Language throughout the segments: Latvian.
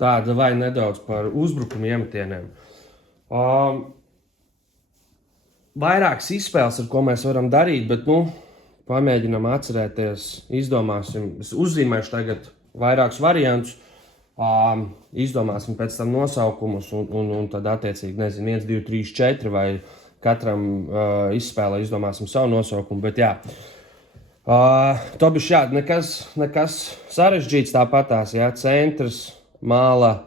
Tāda vai nedaudz par uzbrukumu iemetieniem. Vairākas izspēles, ar ko mēs varam darīt, bet, pamēģinam atcerēties, izdomāsim. Es uzzīmēšu tagad vairākus variantus, izdomāsim pēc tam nosaukumus un tad attiecīgi, 1, 2, 3, 4 vai katram izspēlē izdomāsim savu nosaukumu, bet jā. Tobišķi, nekas sarežģīts tāpatās, jā, centrs, mala,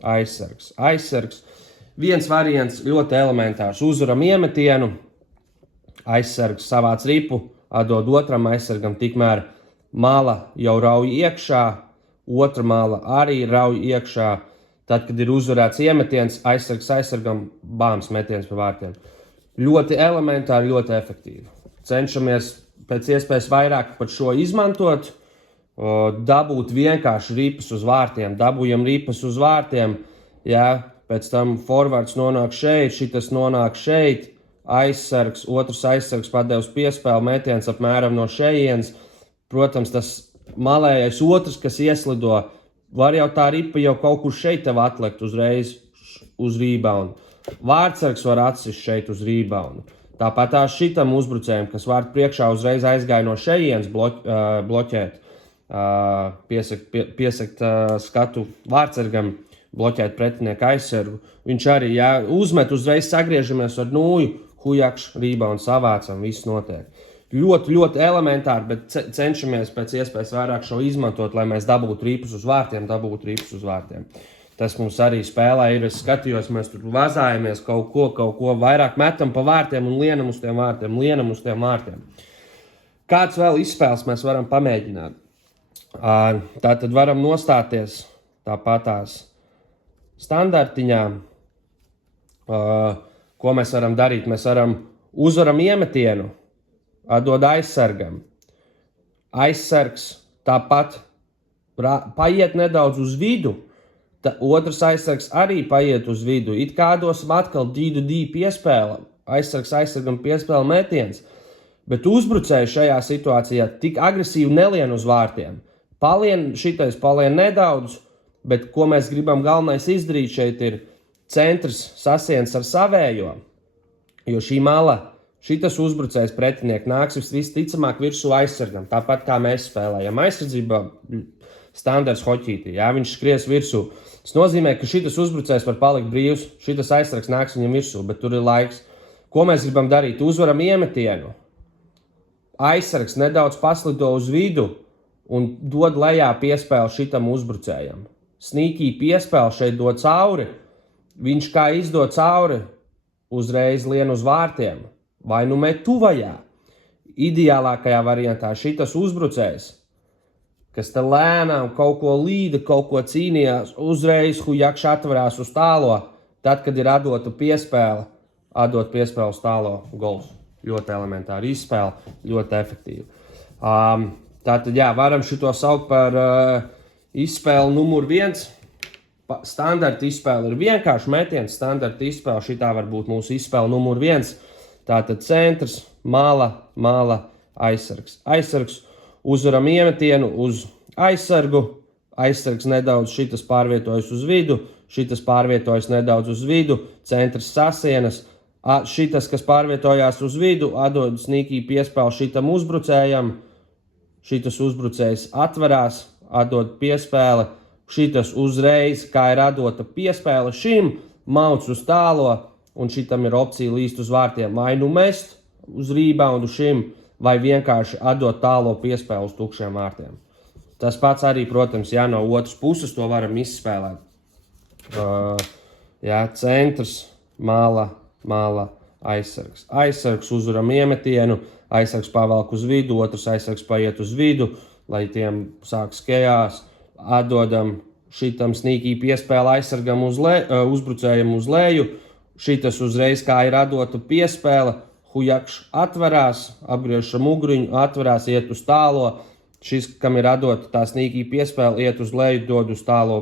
aizsargs. Viens variants ļoti elementārs. Uzvaram iemetienu, aizsargs savāc ripu, atdod otram aizsargam, tikmēr mala jau rauj iekšā, otra mala arī rauj iekšā. Tad, kad ir uzvarēts iemetiens, aizsargs aizsargam, bāms metiens pa vārtiem. Ļoti elementāri, ļoti efektīvi. Cenšamies pēc iespējas vairāk par šo izmantot, dabūt vienkārši ripas uz vārtiem, dabūjam ripas uz vārtiem, jā, pēc tam forwards nonāk šeit, šitas nonāk šeit, aizsargs, otrs aizsargs padevs piespēli, metiens apmēram no šejienes. Protams, tas malējais otrs, kas ieslido, var jau tā ripa jau kaut kur šeit tev atlekt uzreiz uz reboundu. Vārtsargs var atsist šeit uz reboundu. Tāpat tā šitam uzbrucējiem, kas vārtu priekšā uzreiz aizgāja no šejienes bloķēt, piesakt skatu vārtsargam, bloķēt pretinieku aizsargu. Viņš arī, jā, uzmet uzreiz sagriežamies ar nūju, hujakš, rebound savācam, viss notiek. Ļoti, ļoti elementāri, bet cenšamies pēc iespējas vairāk šo izmantot, lai mēs dabūtu ripas uz vārtiem. Tas mums arī spēlē ir, es skatījos, mēs tur vazājamies kaut ko vairāk metam pa vārtiem un lienam uz tiem vārtiem. Kāds vēl izspēles mēs varam pamēģināt? Tātad varam nostāties tāpatās standartiņā. Ko mēs varam darīt? Mēs varam uzvaram iemetienu, atdod aizsargam. Aizsargs tāpat paiet nedaudz uz vidu, otrs aizsargs arī paiet uz vidu. It kā dosim atkal D2D piespēle, aizsargs aizsargam piespēle metiens, bet uzbrucēji šajā situācijā tik agresīvi nelien uz vārtiem. Šitais palien nedaudz, bet ko mēs gribam galvenais izdarīt šeit ir centrs sasiens ar savējo, jo šī mala, šitas uzbrucējs pretinieki nāks visticamāk virsū aizsargam, tāpat kā mēs spēlējam aizsardzībā standarts hoķītī, jā, viņš skries virsū. Tas nozīmē, ka šitas uzbrucējs var palikt brīvs, šitas aizsargs nāks viņam virsū, bet tur ir laiks. Ko mēs gribam darīt? Uzvaram iemetienu. Aizsargs nedaudz paslido uz vidu un dod lejā piespēli šitam uzbrucējam. Sneaky piespēli šeit dod cauri. Viņš kā izdod cauri, uzreiz lien uz vārtiem. Vai nu met tuvajā. Ideālākajā variantā šitas uzbrucējs, kas te lēnām kaut ko līda, kaut ko cīnījās, uzreiz hujakš atvarās uz tālo. Tad, kad ir atdota piespēle, atdot piespēli uz tālo, gols. Ļoti elementāri izspēle, ļoti efektīvi. Tātad, jā, varam šito saukt par izspēli numur 1. Standarta izspēle ir vienkārši metiens, standarta izspēle, šitā var būt mūsu izspēle numur 1. Tātad centrs, mala, aizsargs. Aizsargs uzvaram iemetienu uz aizsargu, aizsargs nedaudz šitas pārvietojas uz vidu, šitas pārvietojas nedaudz uz vidu, centrs sasienas, šitas, kas pārvietojās uz vidu, atdod sneaky piespēli šitam uzbrucējam, šitas uzbrucējs atverās, atdod piespēle, šitas uzreiz, kā ir atdota piespēle šim, mauc uz tālo, un šitam ir opcija līst uz vārtiem, vai nu mest uz reboundu šim, vai vienkārši atdot tālo piespēli uz tukšiem vārtiem. Tas pats arī, protams, jā, no otras puses to varam izspēlēt. Jā, centrs, mala, aizsargs. Aizsargs uzvaram iemetienu, aizsargs pavelk uz vidu, otrs aizsargs paiet uz vidu, lai tiem sāk skejās, atdodam šitam sneaky piespēli aizsargam uzbrucējam uz leju, šitas uzreiz kā ir atdota piespēle, hujakš atverās, apgriežam muguriņu, atverās, iet uz tālo, šis, kam ir atdota tā sneaky piespēle, iet uz leju, dod uz tālo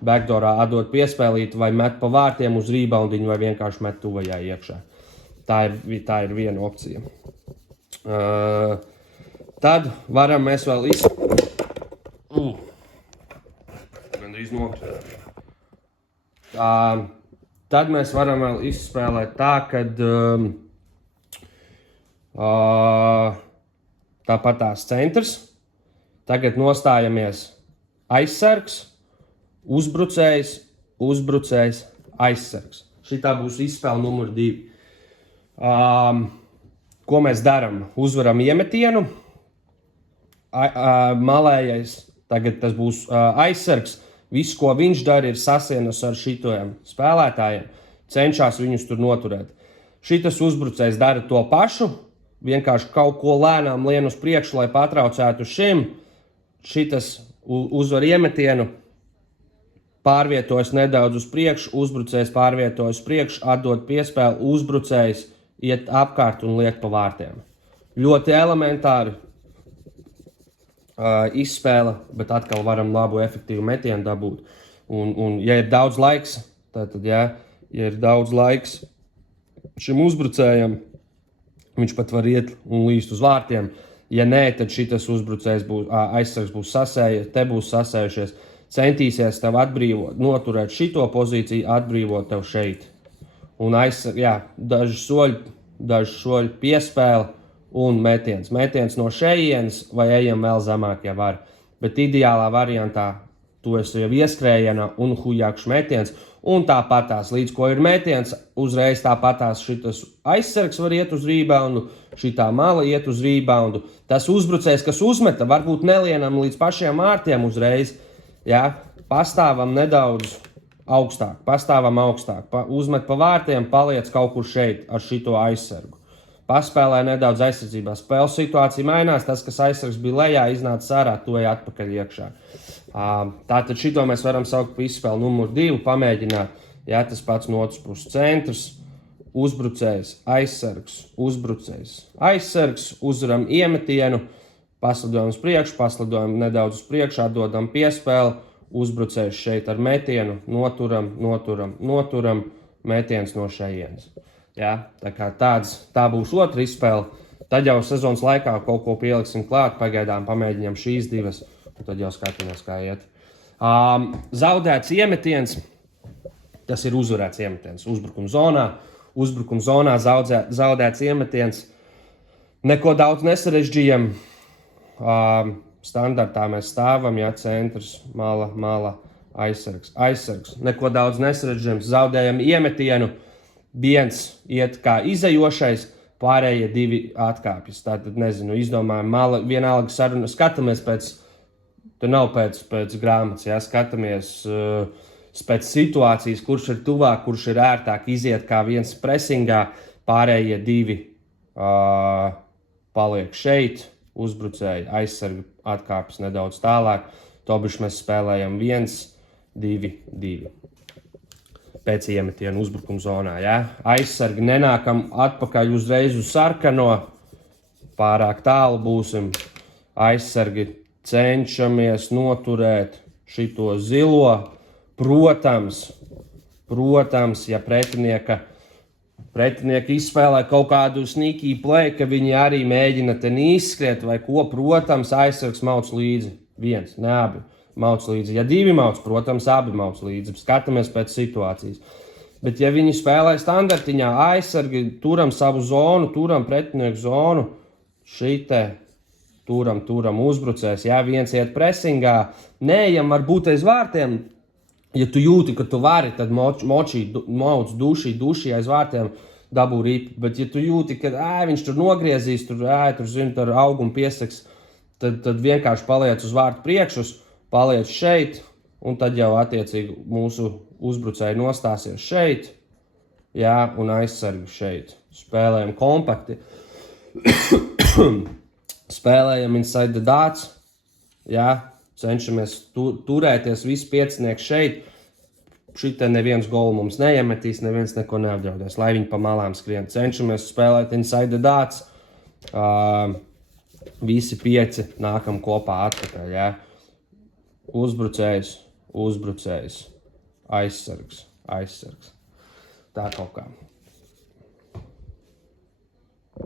backdoorā, atdot piespēlīt, vai met pa vārtiem uz reboundiņu, vai vienkārši met tuvajā iekšā. Tā ir viena opcija. Tad varam mēs vēl gandrīz noturēt. Tad mēs varam vēl izspēlēt tā, kad tāpat tās centrs. Tagad nostājamies aizsargs, uzbrucējs, uzbrucējs, aizsargs. Šitā būs izspēle numur 2. Ko mēs darām? Uzvaram iemetienu. Malējais, tagad tas būs aizsargs. Viss, ko viņš dara, ir sasienas ar šitojiem spēlētājiem. Cenšas viņus tur noturēt. Šitas uzbrucējs dara to pašu. Vienkārši kaut ko lēnām lien uz priekšu, lai patraucētu šim. Šitas uzvar iemetienu. Pārvietojas nedaudz uz priekšu. Uzbrucējs pārvietojas uz priekšu. Atdod piespēli. Uzbrucējs iet apkārt un liek pa vārtiem. Ļoti elementāri. Izspēle, bet atkal varam labu efektīvu metienu dabūt. Un ja ir daudz laiks, tad ja ir daudz laiks šim uzbrucējam, viņš pat var iet un līst uz vārtiem. Ja nē, tad šitas uzbrucējs aizsargs būs sasējies, te būs sasējušies, centīsies tev atbrīvot, noturēt šito pozīciju, atbrīvot tev šeit. Un daži soļi piespēle. Un metiens. Metiens no šejienes vai ejam vēl zemāk, ja var. Bet ideālā variantā tu esi jau ieskrējienā un hujakš metiens. Un tāpatās, līdz ko ir metiens, uzreiz tāpatās šitas aizsargs var iet uz reboundu, šitā mala iet uz reboundu. Tas uzbrucējs, kas uzmeta, varbūt nelienam līdz pašiem vārtiem uzreiz. Ja? Pastāvam nedaudz augstāk, uzmet pa vārtiem, paliec kaut kur šeit ar šito aizsargu. Paspēlē nedaudz aizsardzībā. Spēles situācija mainās. Tas, kas aizsargs bija lejā, iznāca ārā, to atpakaļ iekšā. Tātad šito mēs varam saukt par izspēli numur 2, pamēģināt. Ja, tas pats no otras puses centrs, uzbrucējs, aizsargs, uzbrucējs, aizsargs, uzvaram iemetienu, paslidojam uz priekšu, paslidojam nedaudz uz priekšu, atdodam piespēli, uzbrucējs šeit ar metienu, noturam, metiens no šejienes. Ja, tā būs otra izspēle. Tad jau sezonas laikā kaut ko pieliksim klāt, pagaidām pamēģinām šīs 2, un tad jau skatāmies, kā iet. Zaudēts iemetiens, tas ir uzvarēts iemetiens. Uzbrukuma zonā zaudēts iemetiens. Neko daudz nesarežģījam. Standartā mēs stāvam, ja centrs, mala, aizsargs. Neko daudz nesarežģījam, zaudējam iemetienu. Viens iet kā izejošais, pārējie 2 atkāpjas. Tātad, izdomājam, vienalga saruna, skatāmies te nav pēc grāmatas, ja, skatāmies pēc situācijas, kurš ir tuvāk, kurš ir ērtāk, iziet kā viens presingā, pārējie 2 paliek šeit, uzbrucēji, aizsargi atkāpjas nedaudz tālāk, tobiši mēs spēlējam 1, 2. Pēc iemetienu uzbrukuma zonā. Ja? Aizsargi nenākam atpakaļ uzreiz uz sarkano, pārāk tālu būsim. Aizsargi cenšamies noturēt šito zilo. Protams, ja pretinieka izspēlē kaut kādu sneaky play, ka viņi arī mēģina te izskriet vai ko, protams, aizsargs mauc līdzi. 1, ne abi. Mauc līdzi. Ja 2 mauc, protams, abi mauc līdzi. Skatāmies pēc situācijas. Bet ja viņi spēlē standartiņā, aizsargi, turam savu zonu, turam pretinieku zonu, šite, turam uzbrucējs. Ja viens iet presingā, neejam varbūt aiz vārtiem. Ja tu jūti, ka tu vari, tad mauc duši aiz vārtiem, dabū ripi. Bet ja tu jūti, ka viņš tur nogriezīs, tur augumu piesaks, tad vienkārši paliec uz vārtu priekšus, paliec šeit, un tad jau attiecīgi mūsu uzbrucēji nostāsies šeit, jā, un aizsargi šeit. Spēlējam kompakti. Spēlējam inside the dots, jā, cenšamies turēties visi piecinieki šeit. Šitā neviens golu mums neiemetīs, neviens neko neapdraudēs, lai viņi pa malām skrien. Cenšamies spēlēt inside the dots. Visi 5 nākam kopā atpakaļ, jā. Uzbrucējs, aizsargs. Tā kaut kā.